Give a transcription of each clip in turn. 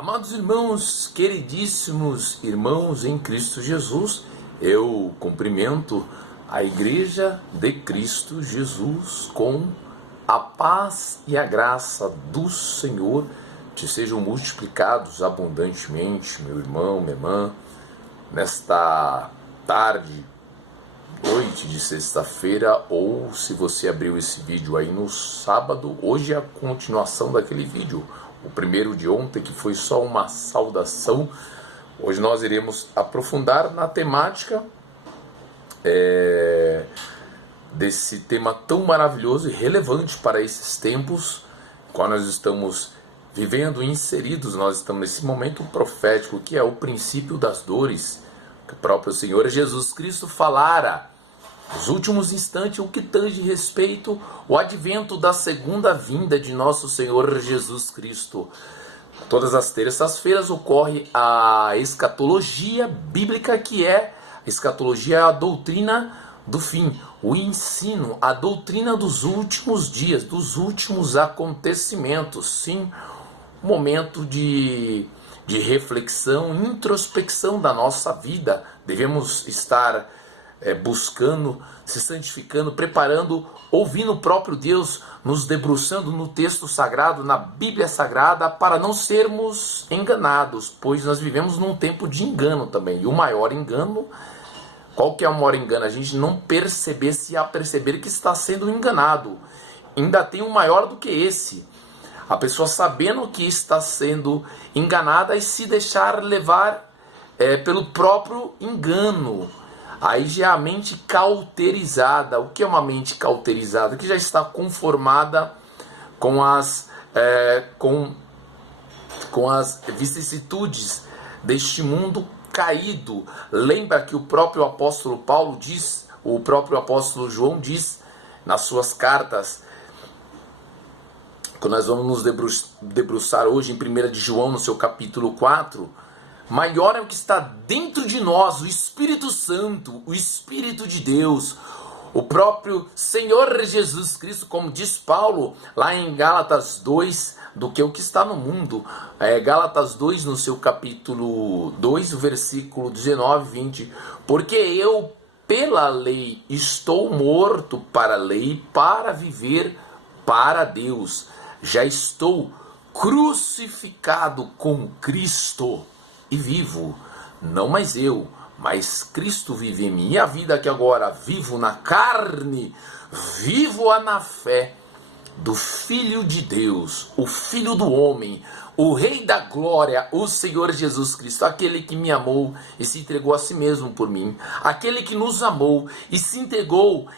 Amados irmãos, queridíssimos irmãos em Cristo Jesus, eu cumprimento a Igreja de Cristo Jesus com a paz e a graça do Senhor te sejam multiplicados abundantemente, meu irmão, minha irmã, nesta tarde, noite de sexta-feira, ou se você abriu esse vídeo aí no sábado, hoje é a continuação daquele vídeo. O primeiro de ontem, que foi só uma saudação. Hoje nós iremos aprofundar na temática desse tema tão maravilhoso e relevante para esses tempos, qual nós estamos vivendo, inseridos. Nós estamos nesse momento profético, que é o princípio das dores, que o próprio Senhor Jesus Cristo falara nos últimos instantes, o que tange respeito ao advento da segunda vinda de nosso Senhor Jesus Cristo. Todas as terças-feiras ocorre a escatologia bíblica, que é a escatologia, a doutrina do fim, o ensino, a doutrina dos últimos dias, dos últimos acontecimentos. Sim, um momento de reflexão, introspecção da nossa vida. Devemos estar buscando, se santificando, preparando, ouvindo o próprio Deus, nos debruçando no texto sagrado, na Bíblia Sagrada, para não sermos enganados, pois nós vivemos num tempo de engano também. E o maior engano, qual que é o maior engano? A gente não perceber, se aperceber que está sendo enganado. Ainda tem um maior do que esse. A pessoa sabendo que está sendo enganada e se deixar levar pelo próprio engano. Aí já é a mente cauterizada. O que é uma mente cauterizada? Que já está conformada com as vicissitudes deste mundo caído. Lembra que o próprio apóstolo Paulo diz, o próprio apóstolo João diz nas suas cartas, que nós vamos nos debruçar hoje em 1 de João, no seu capítulo 4, maior é o que está dentro de nós, o Espírito Santo, o Espírito de Deus, o próprio Senhor Jesus Cristo, como diz Paulo lá em Gálatas 2, do que o que está no mundo. Gálatas 2, no seu capítulo 2, o versículo 19 e 20. Porque eu, pela lei, estou morto para a lei, para viver para Deus. Já estou crucificado com Cristo. E vivo, não mais eu, mas Cristo vive em mim. E a vida que agora vivo na carne, vivo-a na fé do Filho de Deus, o Filho do homem, o Rei da glória, o Senhor Jesus Cristo, aquele que me amou e se entregou a si mesmo por mim, aquele que nos amou e se entregou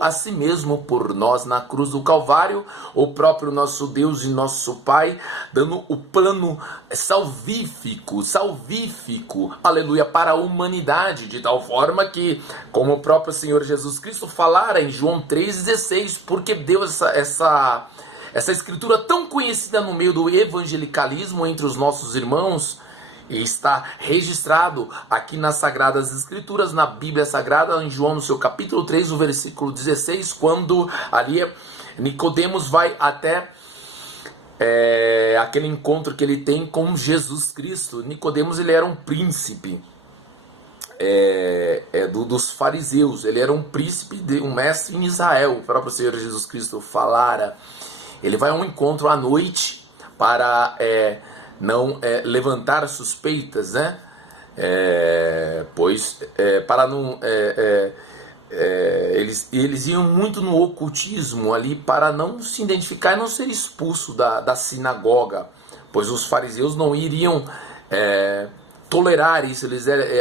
a si mesmo por nós na cruz do Calvário, o próprio nosso Deus e nosso Pai, dando o plano salvífico, aleluia, para a humanidade, de tal forma que, como o próprio Senhor Jesus Cristo falara em João 3,16, porque deu essa escritura tão conhecida no meio do evangelicalismo entre os nossos irmãos, e está registrado aqui nas Sagradas Escrituras, na Bíblia Sagrada, em João, no seu capítulo 3, o versículo 16, quando ali Nicodemos vai até aquele encontro que ele tem com Jesus Cristo. Nicodemos, ele era um príncipe dos fariseus, ele era um príncipe, um mestre em Israel. O próprio Senhor Jesus Cristo falara. Ele vai a um encontro à noite para não levantar suspeitas, né? Para não... eles iam muito no ocultismo ali, para não se identificar e não ser expulso da sinagoga, pois os fariseus não iriam tolerar isso.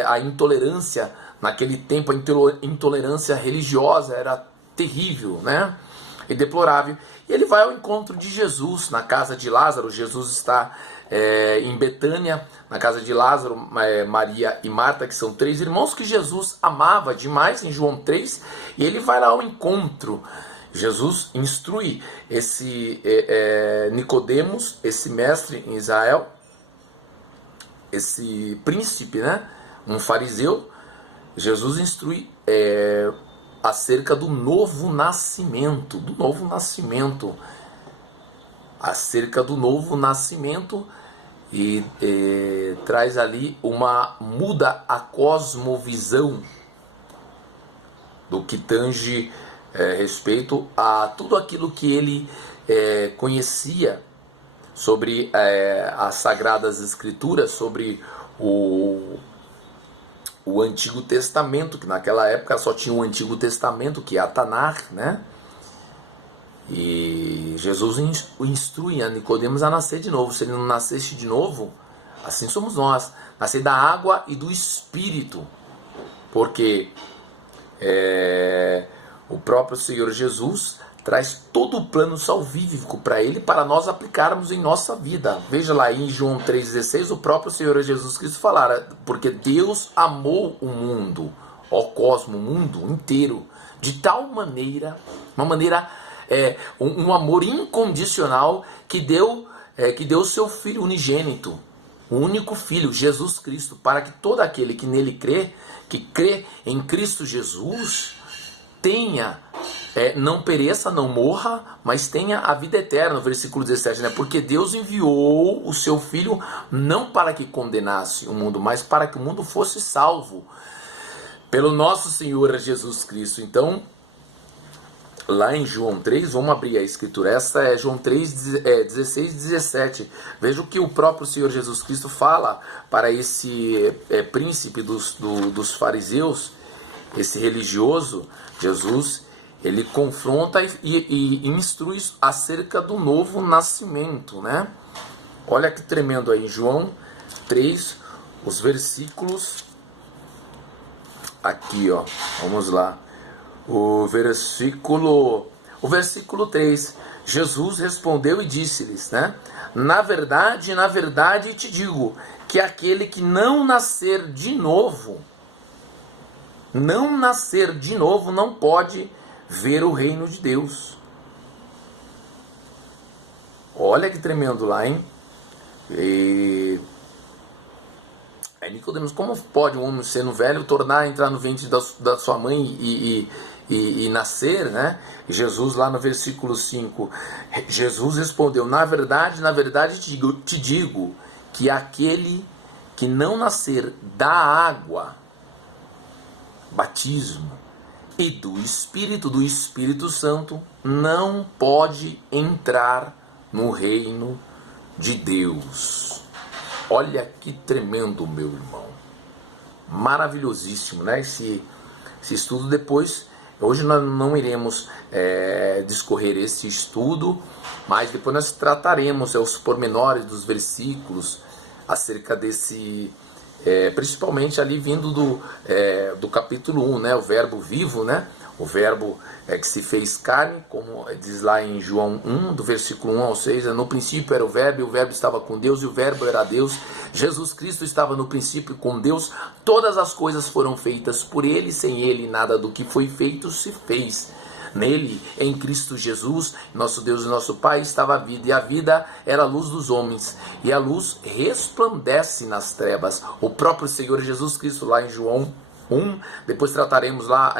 A intolerância naquele tempo, a intolerância religiosa era terrível, né? E deplorável. E ele vai ao encontro de Jesus na casa de Lázaro. Jesus está em Betânia, na casa de Lázaro, Maria e Marta, que são 3 irmãos que Jesus amava demais, em João 3, e ele vai lá ao encontro. Jesus instrui esse Nicodemos, esse mestre em Israel, esse príncipe, né, um fariseu. Jesus instrui acerca do novo nascimento, acerca do novo nascimento, e traz ali muda a cosmovisão do que tange respeito a tudo aquilo que ele conhecia sobre as Sagradas Escrituras, sobre o Antigo Testamento, que naquela época só tinha o Antigo Testamento, que é a Tanakh, né? E Jesus o instrui a Nicodemos a nascer de novo. Se ele não nascesse de novo, assim somos nós, nascer da água e do Espírito, porque o próprio Senhor Jesus traz todo o plano salvífico para ele, para nós aplicarmos em nossa vida. Veja lá em João 3,16, o próprio Senhor Jesus Cristo falara, porque Deus amou o mundo, o mundo inteiro, de tal maneira, um amor incondicional, que deu o seu Filho unigênito, o único Filho, Jesus Cristo, para que todo aquele que nele crê, que crê em Cristo Jesus, tenha, não pereça, não morra, mas tenha a vida eterna, versículo 17, né? Porque Deus enviou o seu Filho não para que condenasse o mundo, mas para que o mundo fosse salvo pelo nosso Senhor Jesus Cristo. Então, lá em João 3, vamos abrir a escritura, essa é João 3, 16 e 17. Veja o que o próprio Senhor Jesus Cristo fala para esse príncipe dos fariseus, esse religioso. Jesus, ele confronta e instrui acerca do novo nascimento, né? Olha que tremendo aí, João 3, os versículos aqui, ó, vamos lá. O versículo 3, Jesus respondeu e disse-lhes, né? Na verdade te digo, que aquele que não nascer de novo, não pode ver o reino de Deus. Olha que tremendo lá, hein? Aí Nicodemos, como pode um homem sendo velho entrar no ventre da sua mãe e nascer, né? Jesus lá no versículo 5, Jesus respondeu, na verdade te digo, que aquele que não nascer da água, batismo, e do Espírito Santo, não pode entrar no reino de Deus. Olha que tremendo, meu irmão. Maravilhosíssimo, né? Esse estudo depois. Hoje nós não iremos discorrer esse estudo, mas depois nós trataremos os pormenores dos versículos acerca desse, principalmente ali vindo do capítulo 1, né? O verbo vivo, né? O verbo que se fez carne, como diz lá em João 1, do versículo 1 ao 6, no princípio era o verbo, e o verbo estava com Deus, e o verbo era Deus. Jesus Cristo estava no princípio com Deus. Todas as coisas foram feitas por ele, sem ele nada do que foi feito se fez. Nele, em Cristo Jesus, nosso Deus e nosso Pai, estava a vida, e a vida era a luz dos homens, e a luz resplandece nas trevas. O próprio Senhor Jesus Cristo, lá em João 1, depois trataremos lá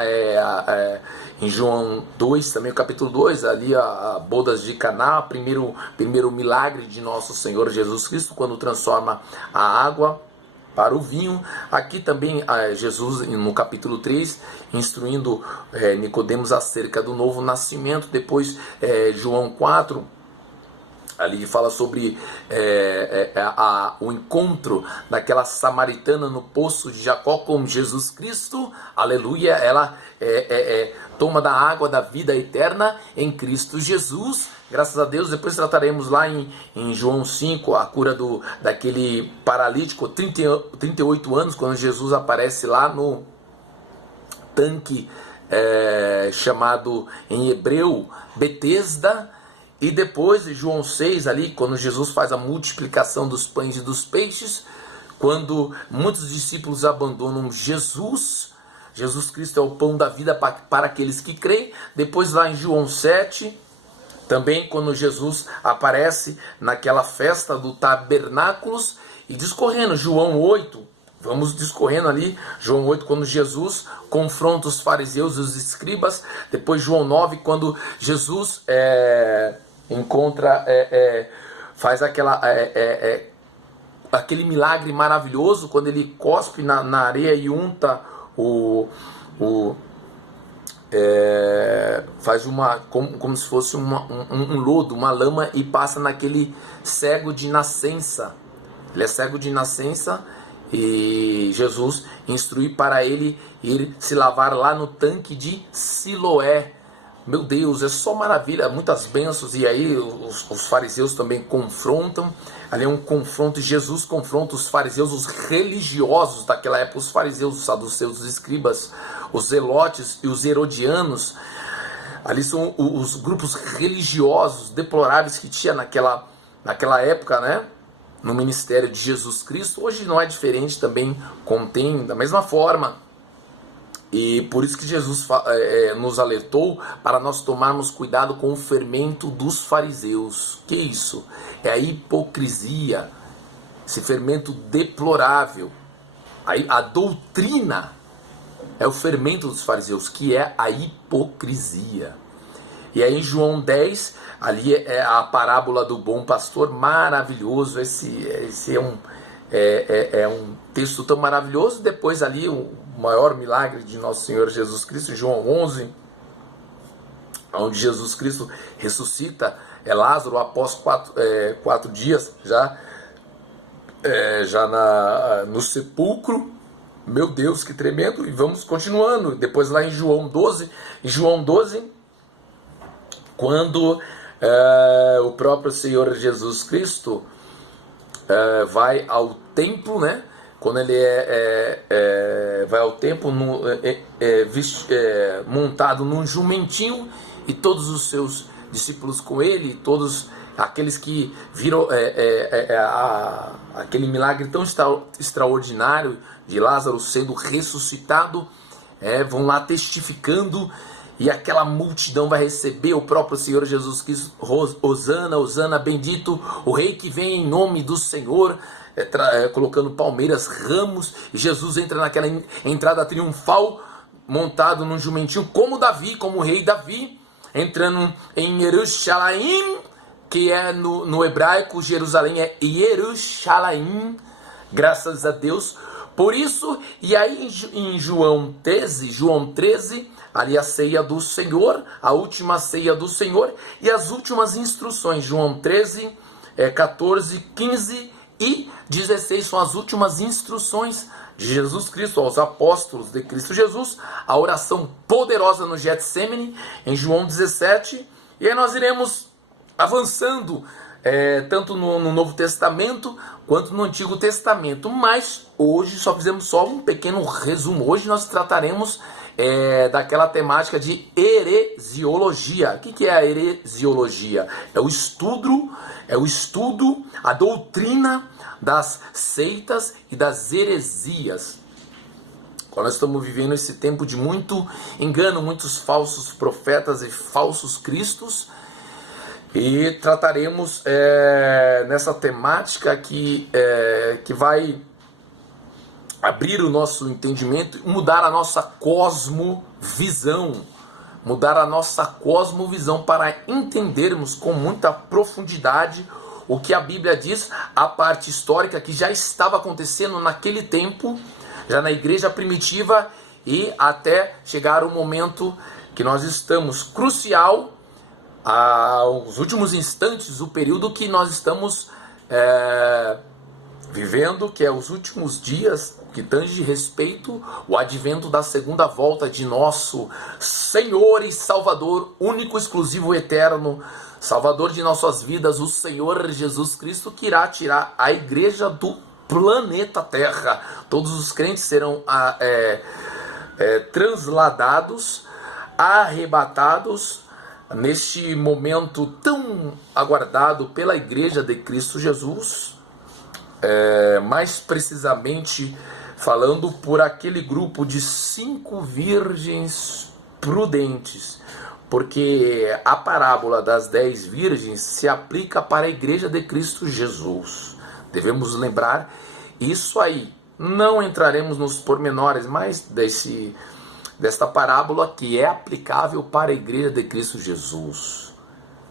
em João 2, também o capítulo 2, ali a bodas de Caná, primeiro milagre de nosso Senhor Jesus Cristo, quando transforma a água para o vinho. Aqui também Jesus, no capítulo 3, instruindo Nicodemos acerca do novo nascimento. Depois João 4, ali fala sobre o encontro daquela samaritana no poço de Jacó com Jesus Cristo, aleluia. Ela toma da água da vida eterna em Cristo Jesus, graças a Deus. Depois trataremos lá em João 5, a cura daquele paralítico, 38 anos, quando Jesus aparece lá no tanque chamado em hebreu Betesda. E depois, João 6, ali, quando Jesus faz a multiplicação dos pães e dos peixes, quando muitos discípulos abandonam Jesus Cristo é o pão da vida para aqueles que creem. Depois, lá em João 7, também quando Jesus aparece naquela festa do tabernáculos, e discorrendo, João 8, vamos discorrendo ali, João 8, quando Jesus confronta os fariseus e os escribas. Depois João 9, quando Jesus encontra, faz aquela, aquele milagre maravilhoso, quando ele cospe na areia e unta faz como se fosse um lodo, uma lama, e passa naquele cego de nascença. Ele é cego de nascença e Jesus instrui para ele ir se lavar lá no tanque de Siloé. Meu Deus, é só maravilha, muitas bênçãos. E aí os fariseus também confrontam. Ali é um confronto, e Jesus confronta os fariseus, os religiosos daquela época, os fariseus, os saduceus, os escribas, os zelotes e os herodianos. Ali são os grupos religiosos deploráveis que tinha naquela época, né? No ministério de Jesus Cristo. Hoje não é diferente, também contém da mesma forma. E por isso que Jesus nos alertou para nós tomarmos cuidado com o fermento dos fariseus. Que isso? É a hipocrisia, esse fermento deplorável. A doutrina é o fermento dos fariseus, que é a hipocrisia. E aí em João 10, ali é a parábola do bom pastor, maravilhoso. Esse é um texto tão maravilhoso. Depois ali o maior milagre de nosso Senhor Jesus Cristo, João 11, onde Jesus Cristo ressuscita Lázaro após 4 dias no sepulcro. Meu Deus, que tremendo. E vamos continuando. Depois lá em João 12, quando o próprio Senhor Jesus Cristo vai ao templo, né? Quando ele vai ao templo montado num jumentinho, e todos os seus discípulos com ele, todos aqueles que viram aquele milagre tão extraordinário de Lázaro sendo ressuscitado, vão lá testificando, e aquela multidão vai receber o próprio Senhor Jesus Cristo. Hosana, Hosana, bendito o rei que vem em nome do Senhor, colocando palmeiras, ramos, e Jesus entra naquela entrada triunfal, montado num jumentinho, como Davi, como o rei Davi, entrando em Jerusalém, que é no hebraico, Jerusalém é Yerushalayim, graças a Deus. Por isso, e aí em João 13, ali a ceia do Senhor, a última ceia do Senhor, e as últimas instruções, João 13, 14, 15 e 16, são as últimas instruções de Jesus Cristo aos apóstolos de Cristo Jesus, a oração poderosa no Getsemane, em João 17, e aí nós iremos avançando, tanto no Novo Testamento quanto no Antigo Testamento, mas hoje só fizemos um pequeno resumo. Hoje nós trataremos daquela temática de heresiologia. O que é a heresiologia? É o estudo, a doutrina das seitas e das heresias. Nós estamos vivendo esse tempo de muito engano, muitos falsos profetas e falsos cristos, e trataremos nessa temática que vai abrir o nosso entendimento, mudar a nossa cosmovisão, para entendermos com muita profundidade o que a Bíblia diz, a parte histórica que já estava acontecendo naquele tempo, já na igreja primitiva, e até chegar o momento que nós estamos, crucial, aos últimos instantes, o período que nós estamos vivendo, que é os últimos dias, que tange respeito o advento da segunda volta de nosso Senhor e Salvador, único, exclusivo, eterno, Salvador de nossas vidas, o Senhor Jesus Cristo, que irá tirar a igreja do planeta Terra. Todos os crentes serão transladados, arrebatados, neste momento tão aguardado pela igreja de Cristo Jesus, mais precisamente falando por aquele grupo de 5 virgens prudentes, porque a parábola das 10 virgens se aplica para a igreja de Cristo Jesus. Devemos lembrar isso aí. Não entraremos nos pormenores mais desta parábola, que é aplicável para a igreja de Cristo Jesus.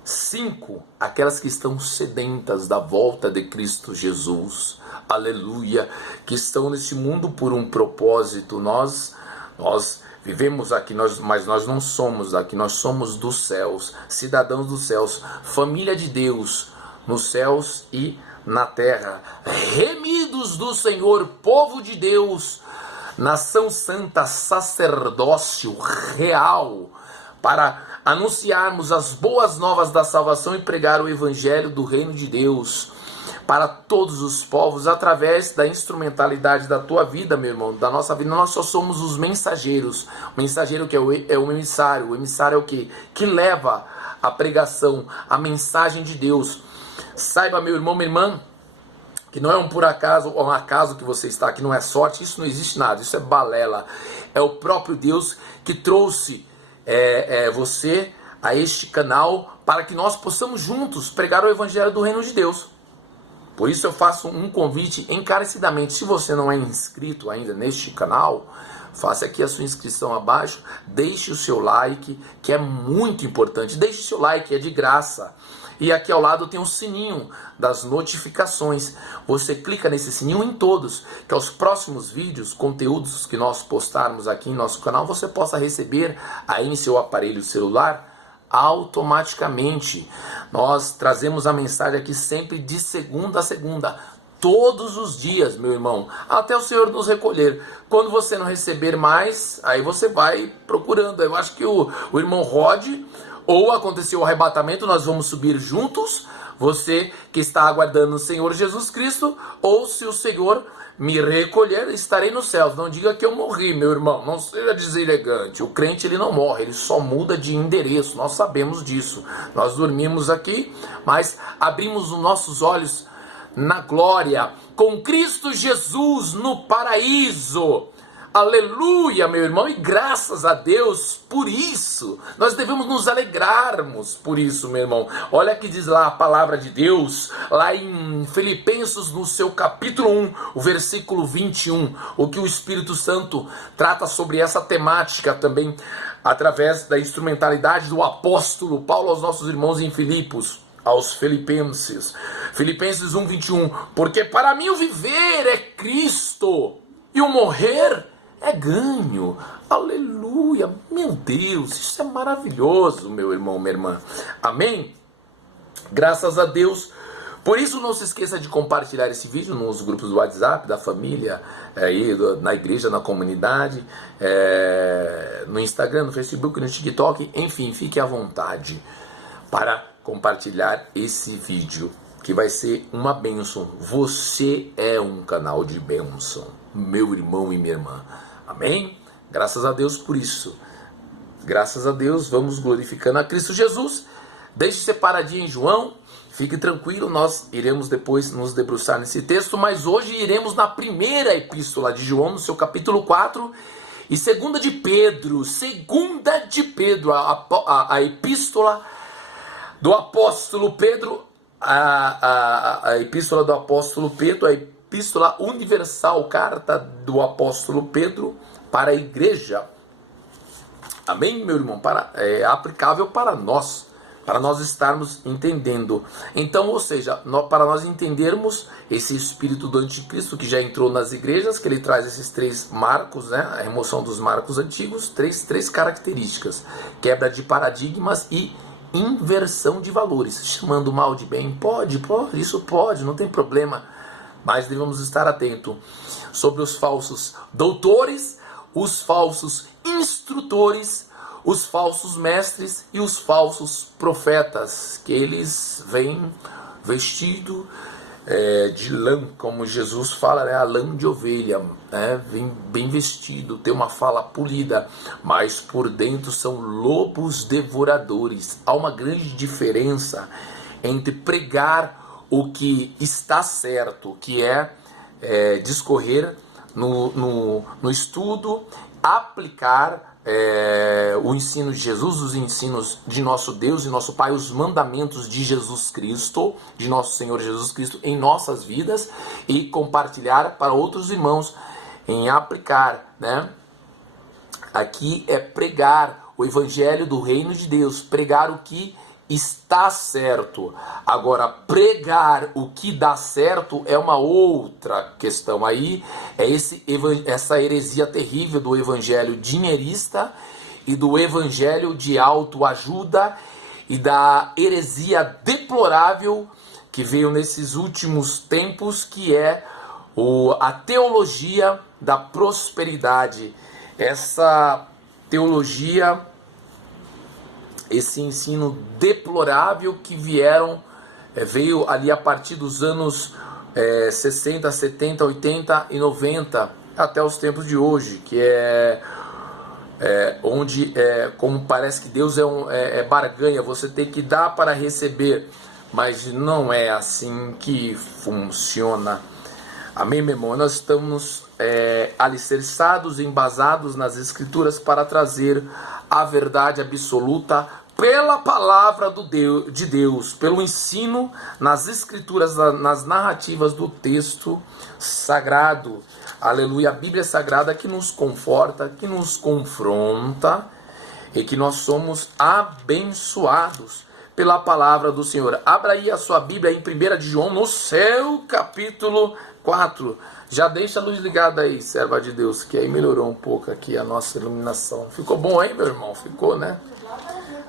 5, aquelas que estão sedentas da volta de Cristo Jesus, aleluia, que estão nesse mundo por um propósito. Nós vivemos aqui, mas nós não somos aqui, nós somos dos céus, cidadãos dos céus, família de Deus, nos céus e na terra, remidos do Senhor, povo de Deus, nação santa, sacerdócio real, para anunciarmos as boas novas da salvação e pregar o evangelho do reino de Deus para todos os povos, através da instrumentalidade da tua vida, meu irmão, da nossa vida. Nós só somos os mensageiros. O mensageiro que é o emissário. O emissário é o quê? Que leva a pregação, a mensagem de Deus. Saiba, meu irmão, minha irmã, que não é um por acaso ou um acaso que você está aqui, não é sorte, isso não existe nada, isso é balela. É o próprio Deus que trouxe você a este canal para que nós possamos juntos pregar o evangelho do reino de Deus. Por isso eu faço um convite encarecidamente. Se você não é inscrito ainda neste canal, faça aqui a sua inscrição abaixo, deixe o seu like, que é muito importante. Deixe o seu like, é de graça. E aqui ao lado tem um sininho das notificações. Você clica nesse sininho em todos, que aos próximos vídeos, conteúdos que nós postarmos aqui em nosso canal, você possa receber aí em seu aparelho celular automaticamente. Nós trazemos a mensagem aqui sempre de segunda a segunda, todos os dias, meu irmão, até o Senhor nos recolher. Quando você não receber mais, aí você vai procurando. Eu acho que o irmão Rod, ou aconteceu o arrebatamento, nós vamos subir juntos, você que está aguardando o Senhor Jesus Cristo, ou se o Senhor me recolher, estarei nos céus. Não diga que eu morri, meu irmão, não seja deselegante. O crente, ele não morre, ele só muda de endereço, nós sabemos disso. Nós dormimos aqui, mas abrimos os nossos olhos na glória, com Cristo Jesus no paraíso. Aleluia, meu irmão, e graças a Deus por isso. Nós devemos nos alegrarmos por isso, meu irmão. Olha que diz lá a palavra de Deus, lá em Filipenses, no seu capítulo 1, o versículo 21, o que o Espírito Santo trata sobre essa temática também, através da instrumentalidade do apóstolo Paulo aos nossos irmãos em Filipos, aos Filipenses. Filipenses 1, 21, porque para mim o viver é Cristo, e o morrer é ganho. Aleluia, meu Deus, isso é maravilhoso, meu irmão, minha irmã. Amém? Graças a Deus. Por isso não se esqueça de compartilhar esse vídeo nos grupos do WhatsApp, da família, aí, na igreja, na comunidade, no Instagram, no Facebook, no TikTok, enfim, fique à vontade para compartilhar esse vídeo, que vai ser uma bênção. Você é um canal de bênção, meu irmão e minha irmã. Amém? Graças a Deus por isso. Graças a Deus, vamos glorificando a Cristo Jesus. Deixe separadinho em João. Fique tranquilo, nós iremos depois nos debruçar nesse texto, mas hoje iremos na primeira epístola de João, no seu capítulo 4, e segunda de Pedro, a epístola do apóstolo Pedro, a epístola do apóstolo Pedro, a epístola universal, carta do apóstolo Pedro para a igreja. Amém, meu irmão? É aplicável para nós estarmos entendendo. Então, ou seja, para nós entendermos esse espírito do anticristo que já entrou nas igrejas, que ele traz esses 3 marcos, né? A remoção dos marcos antigos, três características: quebra de paradigmas e inversão de valores. Chamando o mal de bem, pode, isso pode, não tem problema. Mas devemos estar atentos sobre os falsos doutores, os falsos instrutores, os falsos mestres e os falsos profetas, que eles vêm vestidos de lã, como Jesus fala, né? A lã de ovelha, né? Vem bem vestido, tem uma fala polida, mas por dentro são lobos devoradores. Há uma grande diferença entre pregar o que está certo, que é discorrer no estudo, aplicar o ensino de Jesus, os ensinos de nosso Deus e nosso Pai, os mandamentos de Jesus Cristo, de nosso Senhor Jesus Cristo em nossas vidas, e compartilhar para outros irmãos em aplicar, né? Aqui é pregar o evangelho do reino de Deus, pregar o que está certo. Agora, pregar o que dá certo é uma outra questão. Aí é essa heresia terrível do evangelho dinheirista e do evangelho de autoajuda e da heresia deplorável que veio nesses últimos tempos, que é a teologia da prosperidade. Essa teologia, esse ensino deplorável que veio ali a partir dos anos 60, 70, 80 e 90 até os tempos de hoje, que onde como parece que Deus é barganha, você tem que dar para receber, mas não é assim que funciona. Amém, meu irmão? Nós estamos alicerçados, embasados nas Escrituras para trazer a verdade absoluta pela palavra de Deus, pelo ensino nas Escrituras, nas narrativas do texto sagrado. Aleluia, a Bíblia Sagrada que nos conforta, que nos confronta e que nós somos abençoados pela palavra do Senhor. Abra aí a sua Bíblia em 1 de João, no seu capítulo 4. Já deixa a luz ligada aí, serva de Deus, que aí melhorou um pouco aqui a nossa iluminação. Ficou bom aí, meu irmão? Ficou, né?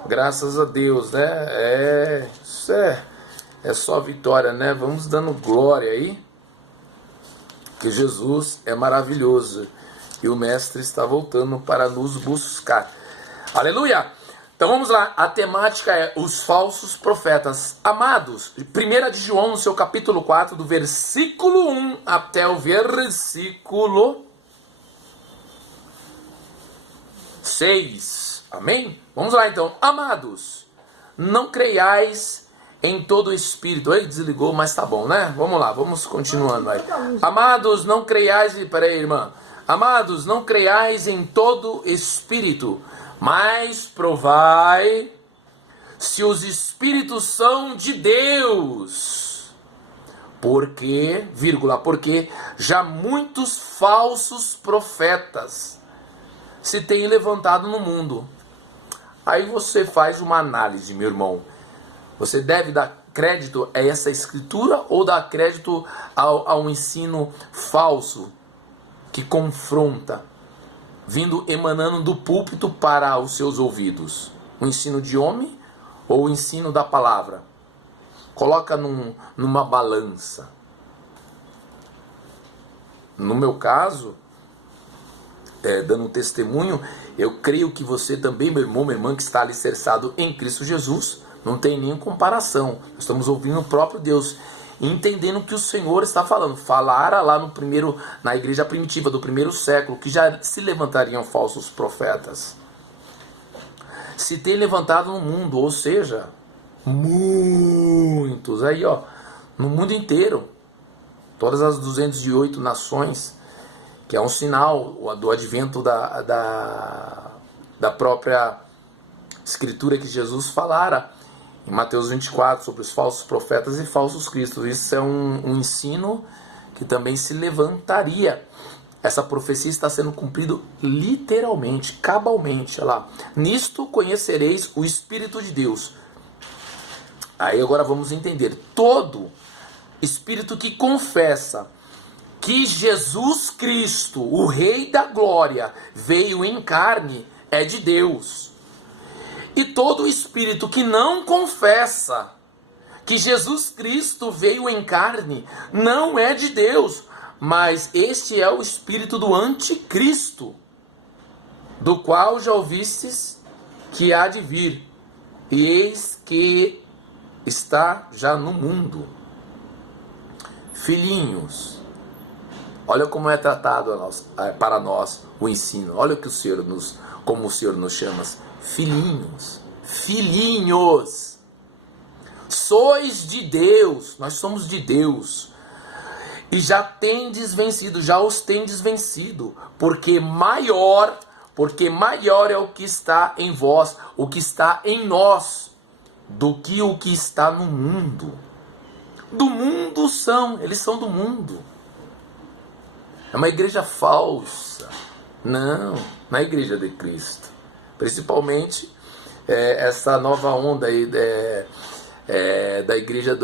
Graças a Deus, né? Isso é só vitória, né? Vamos dando glória aí, que Jesus é maravilhoso e o Mestre está voltando para nos buscar. Aleluia! Então vamos lá, a temática é os falsos profetas. Amados, 1 de João, no seu capítulo 4, do versículo 1 até o versículo 6. Amém? Vamos lá então. Amados, não creiais em todo espírito. Ele desligou, mas tá bom, né? Vamos lá, vamos continuando aí. Amados, não creiais... Peraí, irmã. Amados, não creiais em todo espírito, mas provai se os espíritos são de Deus. Porque já muitos falsos profetas se têm levantado no mundo. Aí você faz uma análise, meu irmão. Você deve dar crédito a essa escritura ou dar crédito ao ensino falso que confronta, emanando do púlpito para os seus ouvidos? O ensino de homem ou o ensino da palavra? Coloca numa balança. No meu caso, dando um testemunho, eu creio que você também, meu irmão, minha irmã, que está alicerçado em Cristo Jesus, não tem nenhuma comparação. Estamos ouvindo o próprio Deus, entendendo o que o Senhor está falando. Falara lá na igreja primitiva do primeiro século, que já se levantariam falsos profetas. Se tem levantado no mundo, ou seja, muitos, aí ó, no mundo inteiro, todas as 208 nações, que é um sinal do advento da própria escritura que Jesus falara em Mateus 24 sobre os falsos profetas e falsos cristos. Isso é um ensino que também se levantaria. Essa profecia está sendo cumprida literalmente, cabalmente. Olha lá. Nisto conhecereis o Espírito de Deus. Aí agora vamos entender. Todo espírito que confessa que Jesus Cristo, o Rei da Glória, veio em carne, é de Deus. E todo espírito que não confessa que Jesus Cristo veio em carne, não é de Deus, mas este é o espírito do anticristo, do qual já ouvistes que há de vir, e eis que está já no mundo. Filhinhos, olha como é tratado para nós o ensino. Olha como o Senhor nos chama. Filhinhos. Filhinhos. Sois de Deus. Nós somos de Deus. E já os tendes vencido. Porque maior é o que está em vós, o que está em nós, do que o que está no mundo. Do mundo eles são do mundo. É uma igreja falsa. Não, na igreja de Cristo. Principalmente essa nova onda aí da igreja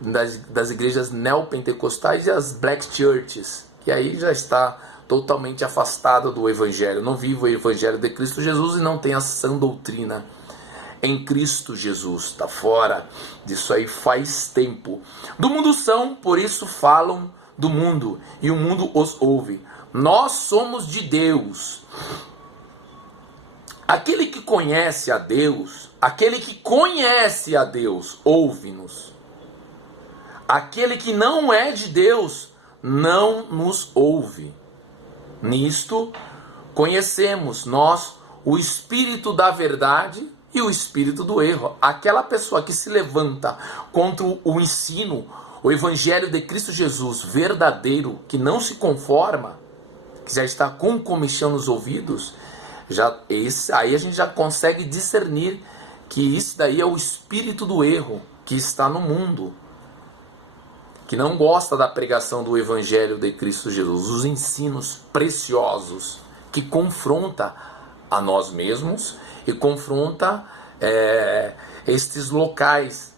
das igrejas neopentecostais e as black churches, que aí já está totalmente afastado do evangelho, não vive o evangelho de Cristo Jesus e não tem a sã doutrina em Cristo Jesus, está fora disso aí faz tempo. Do mundo são, por isso falam do mundo, e o mundo os ouve. Nós somos de Deus. Aquele que conhece a Deus, ouve-nos. Aquele que não é de Deus, não nos ouve. Nisto conhecemos nós o espírito da verdade e o espírito do erro. Aquela pessoa que se levanta contra o ensino, o evangelho de Cristo Jesus verdadeiro, que não se conforma, que já está com comichão nos ouvidos, aí a gente já consegue discernir que isso daí é o espírito do erro que está no mundo, que não gosta da pregação do evangelho de Cristo Jesus, os ensinos preciosos que confronta a nós mesmos e confronta estes locais,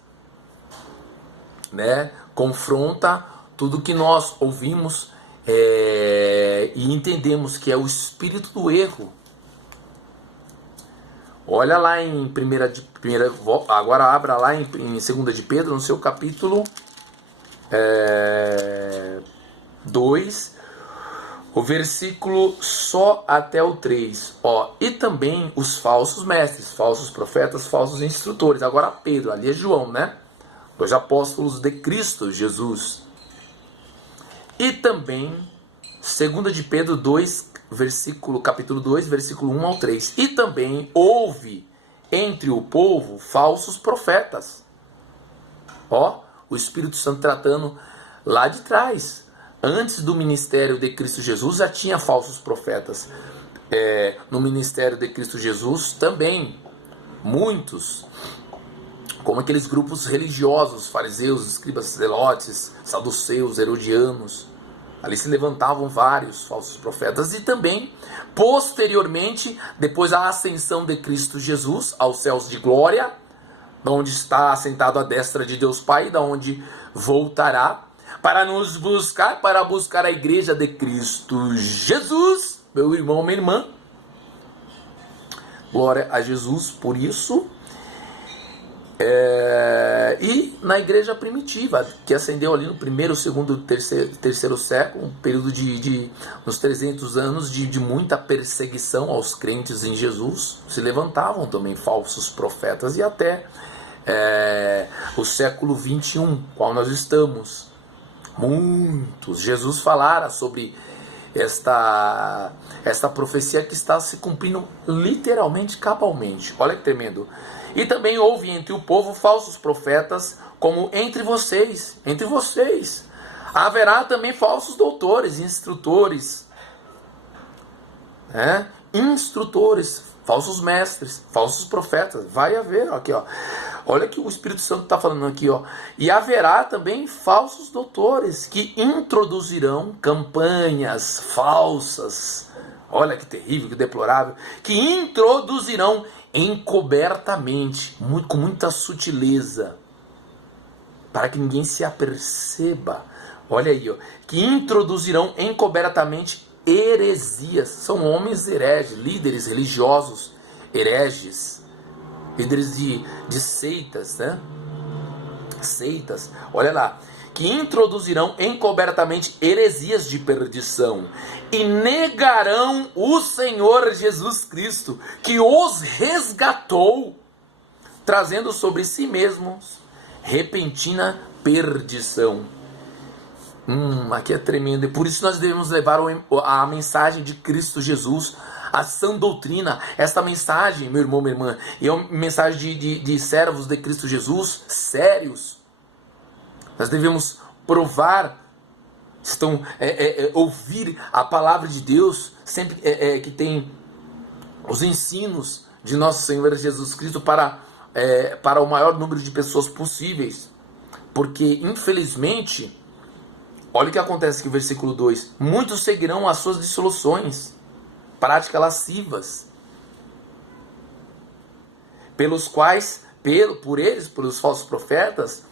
né? Confronta tudo que nós ouvimos e entendemos que é o espírito do erro. Olha lá em agora abra lá em 2 de Pedro, no seu capítulo 2, o versículo só até o 3. E também os falsos mestres, falsos profetas, falsos instrutores. Agora Pedro, ali é João, né? Os apóstolos de Cristo Jesus. E também 2 de Pedro 2, capítulo 2, versículo 1 ao 3. E também houve entre o povo falsos profetas. O Espírito Santo tratando lá de trás. Antes do ministério de Cristo Jesus já tinha falsos profetas. No ministério de Cristo Jesus também, muitos, como aqueles grupos religiosos, fariseus, escribas, zelotes, saduceus, herodianos. Ali se levantavam vários falsos profetas. E também, posteriormente, depois da ascensão de Cristo Jesus aos céus de glória, onde está assentado à destra de Deus Pai, da onde voltará para buscar a igreja de Cristo Jesus, meu irmão, minha irmã. Glória a Jesus por isso. E na igreja primitiva, que ascendeu ali no primeiro, segundo, terceiro século, um período de uns 300 anos de muita perseguição aos crentes em Jesus, se levantavam também falsos profetas, e até o século 21, qual nós estamos, muitos. Jesus falara sobre esta profecia que está se cumprindo literalmente, cabalmente. Olha que tremendo. E também houve entre o povo falsos profetas, como entre vocês. Entre vocês haverá também falsos doutores, instrutores, instrutores, falsos mestres, falsos profetas. Vai haver, aqui, olha que o Espírito Santo está falando aqui, e haverá também falsos doutores que introduzirão campanhas falsas. Olha que terrível, que deplorável. Que introduzirão encobertamente, com muita sutileza, para que ninguém se aperceba. Olha aí, que introduzirão encobertamente heresias. São homens hereges, líderes religiosos hereges, líderes de seitas, né? Seitas, olha lá. Que introduzirão encobertamente heresias de perdição e negarão o Senhor Jesus Cristo, que os resgatou, trazendo sobre si mesmos repentina perdição. Aqui é tremendo. E por isso nós devemos levar a mensagem de Cristo Jesus, a sã doutrina. Esta mensagem, meu irmão, minha irmã, é uma mensagem de servos de Cristo Jesus, sérios. Nós devemos provar, ouvir a palavra de Deus, sempre que tem os ensinos de nosso Senhor Jesus Cristo para o maior número de pessoas possíveis. Porque, infelizmente, olha o que acontece aqui no versículo 2. Muitos seguirão as suas dissoluções, práticas lascivas, pelos quais, por eles, pelos falsos profetas,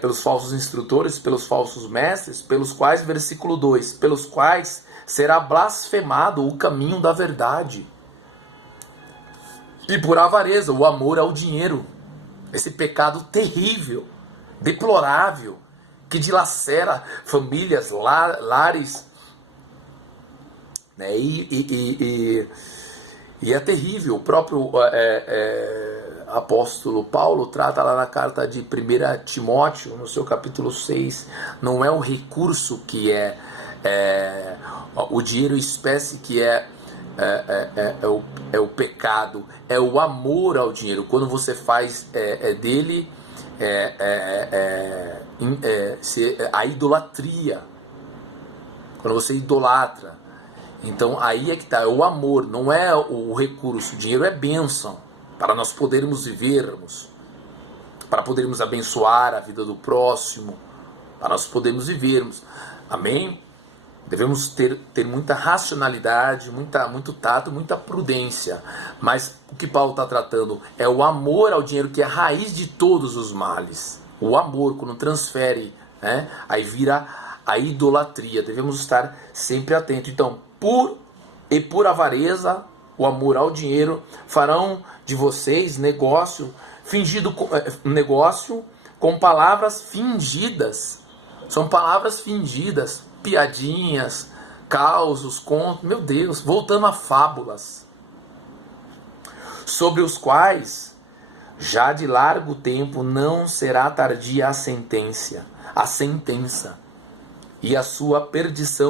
pelos falsos instrutores, pelos falsos mestres, pelos quais, versículo 2, pelos quais será blasfemado o caminho da verdade. E por avareza, o amor ao dinheiro, esse pecado terrível, deplorável, que dilacera famílias, lares, né? E é terrível. O próprio apóstolo Paulo trata lá na carta de 1 Timóteo, no seu capítulo 6, não é o recurso que é o dinheiro espécie que é o pecado, é o amor ao dinheiro. Quando você faz dele a idolatria, quando você idolatra, então aí é que está, é o amor, não é o recurso. O dinheiro é bênção para nós podermos vivermos, para podermos abençoar a vida do próximo, para nós podermos vivermos, amém? Devemos ter muita racionalidade, muito tato, muita prudência. Mas o que Paulo está tratando é o amor ao dinheiro, que é a raiz de todos os males. O amor, quando transfere, né, aí vira a idolatria. Devemos estar sempre atentos. Então, por avareza, o amor ao dinheiro, farão de vocês negócio com palavras fingidas. São palavras fingidas, piadinhas, causos, contos, meu Deus, voltando a fábulas, sobre os quais já de largo tempo não será tardia a sentença, e a sua perdição